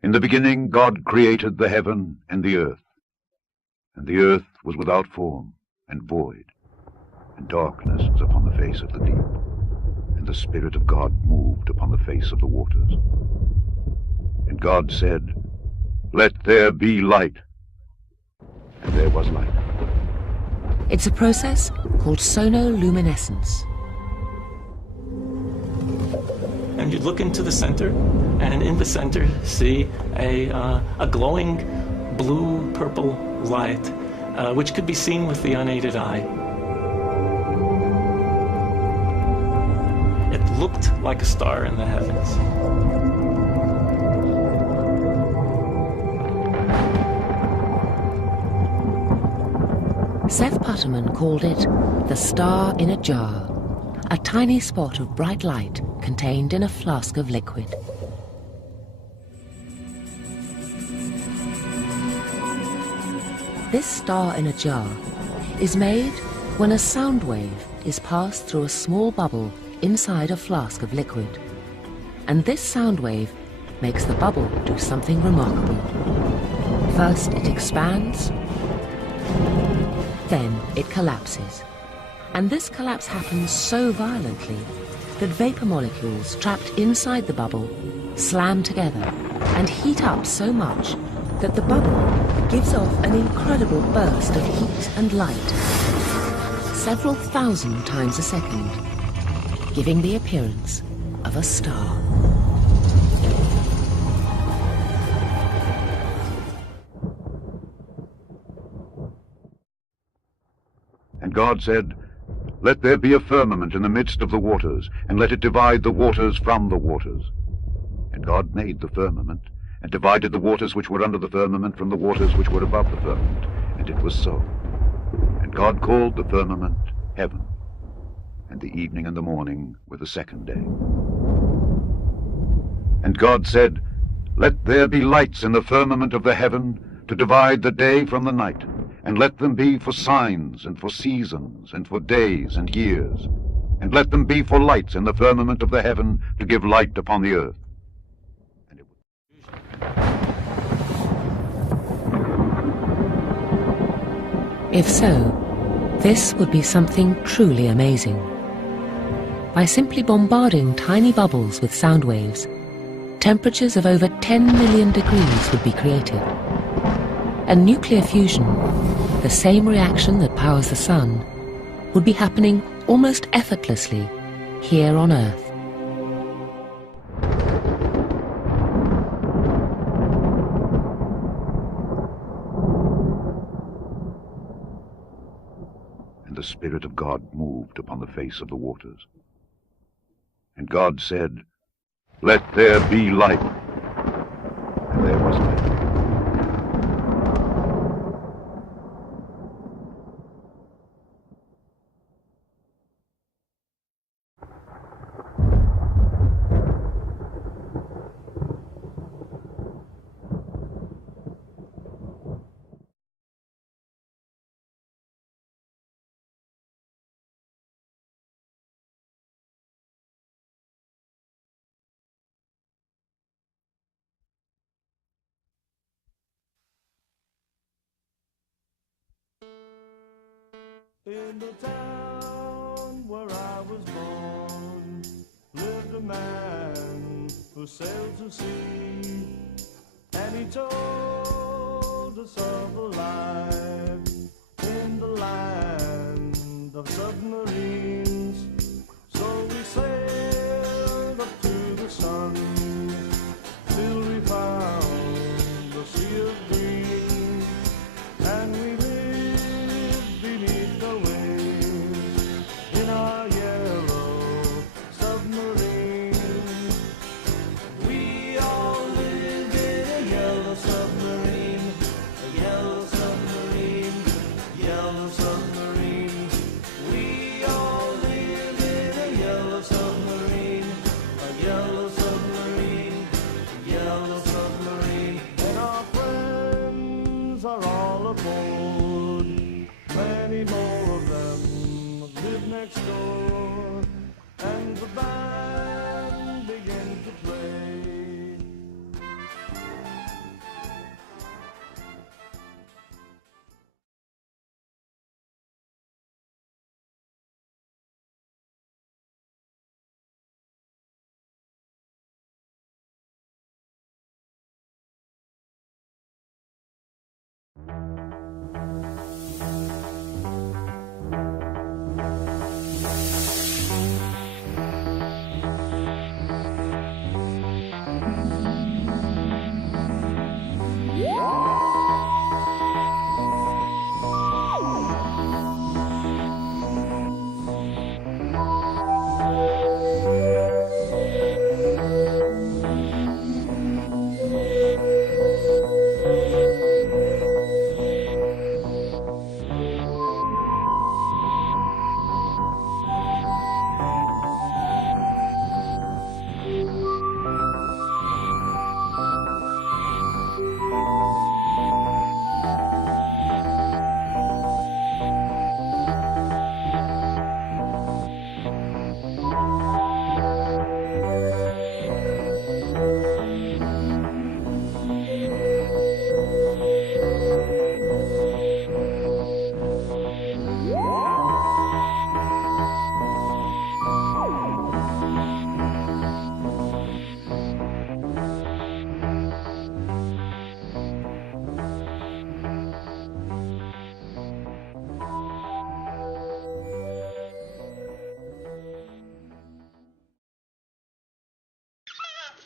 In the beginning God created the heaven and the earth was without form and void, and darkness was upon the face of the deep, and the Spirit of God moved upon the face of the waters. And God said, "Let there be light." And there was light. It's a process called sonoluminescence. And you look into the center, and in the center see a glowing blue-purple light, which could be seen with the unaided eye. It looked like a star in the heavens. Seth Putterman called it the star in a jar, a tiny spot of bright light contained in a flask of liquid. This star in a jar is made when a sound wave is passed through a small bubble inside a flask of liquid. And this sound wave makes the bubble do something remarkable. First it expands, then it collapses. And this collapse happens so violently that vapor molecules trapped inside the bubble slam together and heat up so much that the bubble gives off an incredible burst of heat and light, several thousand times a second, giving the appearance of a star. And God said, "Let there be a firmament in the midst of the waters, and let it divide the waters from the waters." And God made the firmament, and divided the waters which were under the firmament from the waters which were above the firmament. And it was so. And God called the firmament heaven. And the evening and the morning were the second day. And God said, "Let there be lights in the firmament of the heaven to divide the day from the night, and let them be for signs and for seasons and for days and years, and let them be for lights in the firmament of the heaven to give light upon the earth." And it was... If so, this would be something truly amazing. By simply bombarding tiny bubbles with sound waves, temperatures of over 10 million degrees would be created. And nuclear fusion, the same reaction that powers the sun, would be happening almost effortlessly here on Earth. And the Spirit of God moved upon the face of the waters. And God said, "Let there be light." And there was light. In the town where I was born lived a man who sailed to sea, and he told us of a life in the land of submarines. So we sailed up to the sun till we found the sea of green, and we lived beneath the waves in our yellow submarine. We all lived in a yellow submarine.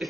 You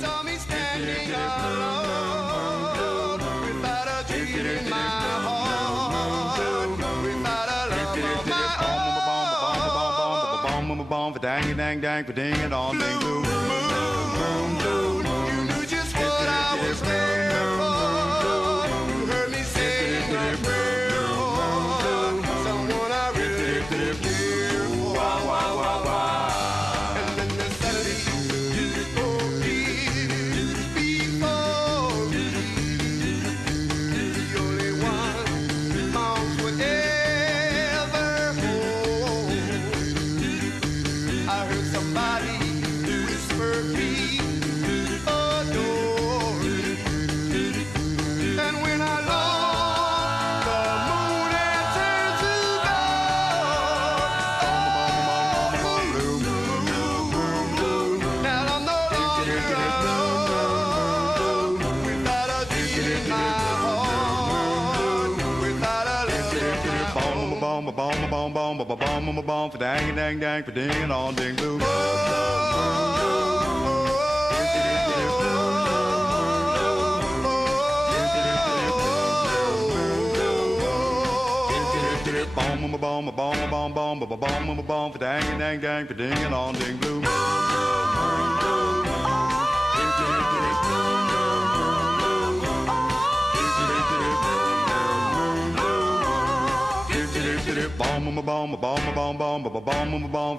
saw me standing alone without a dream in my heart, without a love of my own. Dang dang dang, ding it on, ding blue. You knew just what I was there for. You heard me say my prayer for someone I really care for. And then the Saturday before me, the only one moms would ever hold. I heard somebody whisper me adore. And when I look, the moon had turned to gold. Now I'm no longer alone, without a dream in my heart, without a love of my own. Dang dang dang, ding it on, ding blue. Dang dang dang, ding it on, ding blue.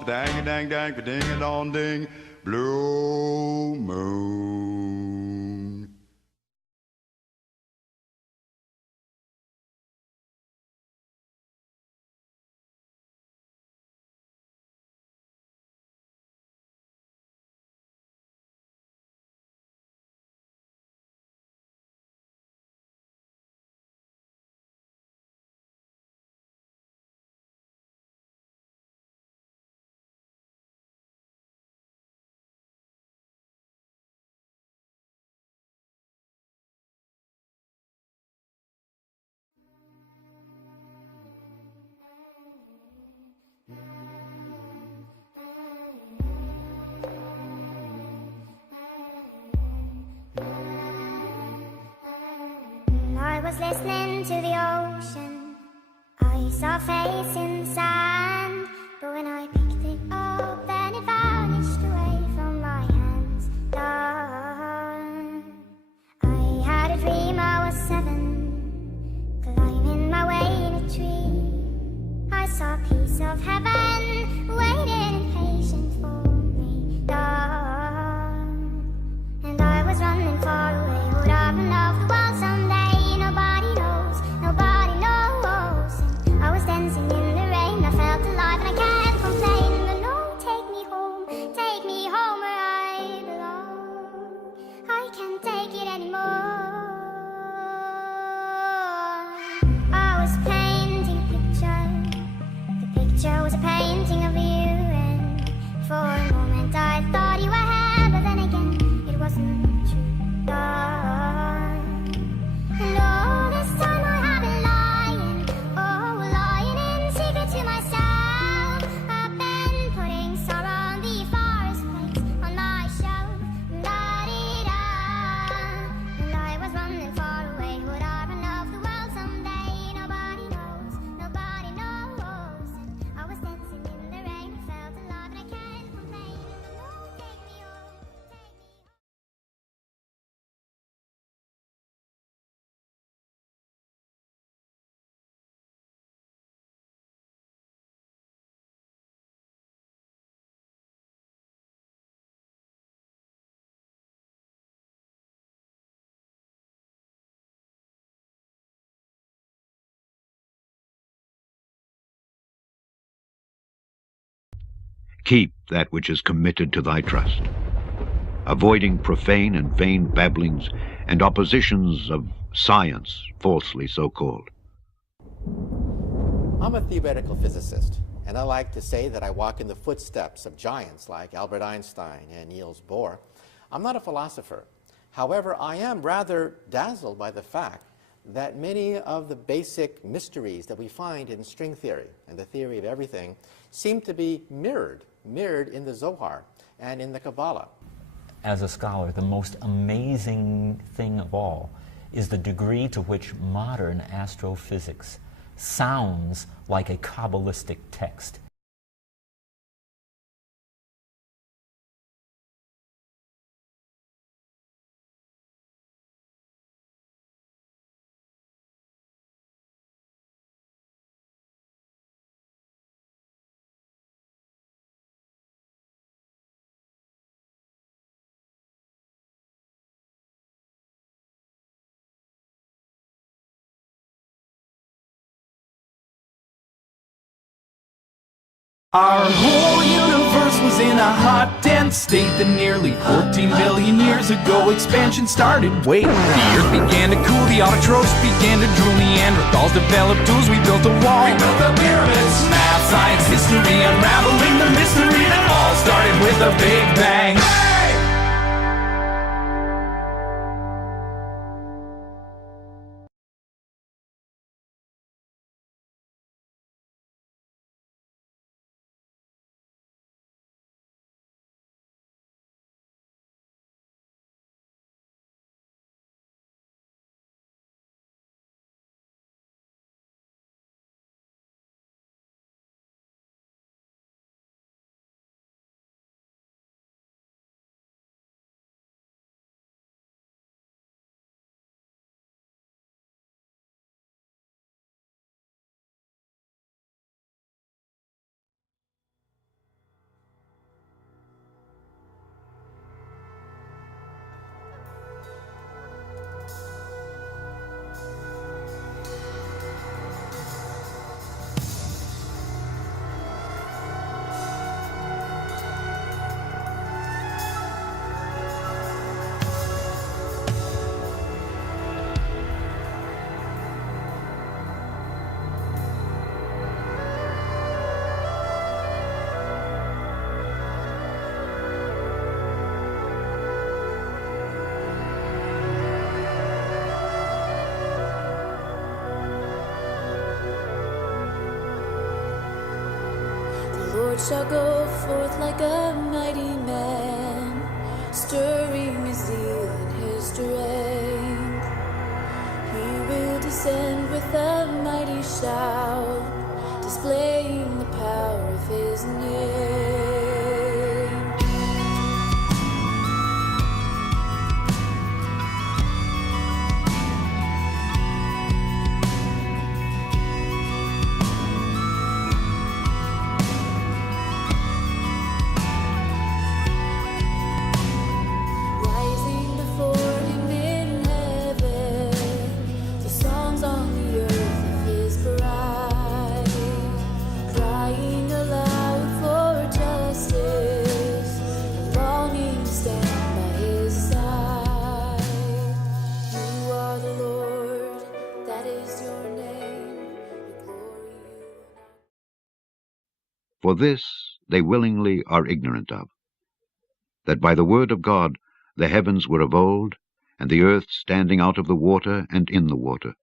Dang dang dang, ding it on, ding blue moon. I was listening to the ocean. I saw a face in the sand, but when I picked it up, then it vanished away from my hands. I had a dream I was 7, climbing my way in a tree. I saw a piece of heaven waiting impatient for me. And I was running far away, would I run off the world someday? Nobody knows, nobody knows. And I was dancing in the rain, I felt alive and I can't complain. But no, take me home where I belong. I can't take it anymore. I was painting a picture. The picture was a painting of you, and for a moment I thought you were here, but then again it wasn't true. And all this time I have been lying, lying in secret to myself. I've been putting sorrow on the forest place on my shelf. Da-dee-da. And I was running far away, would I run off the world someday? Nobody knows, nobody knows. And I was dancing in the rain, Keep that which is committed to thy trust, avoiding profane and vain babblings and oppositions of science, falsely so called. I'm a theoretical physicist, and I like to say that I walk in the footsteps of giants like Albert Einstein and Niels Bohr. I'm not a philosopher. However, I am rather dazzled by the fact that many of the basic mysteries that we find in string theory and the theory of everything seem to be mirrored in the Zohar and in the Kabbalah. As a scholar, the most amazing thing of all is the degree to which modern astrophysics sounds like a Kabbalistic text. Our whole universe was in a hot, dense state that nearly 14 billion years ago expansion started. Wait, the earth began to cool, the autotrophs began to drool, Neanderthals developed tools, we built a wall. We built the pyramids. Math, science, history, unraveling the mystery that all started with a big bang. Lord shall go forth like a mighty man, stirring his zeal and his strength. He will descend with a mighty shout, displaying the power of his name. For this they willingly are ignorant of, that by the word of God the heavens were of old, and the earth standing out of the water and in the water,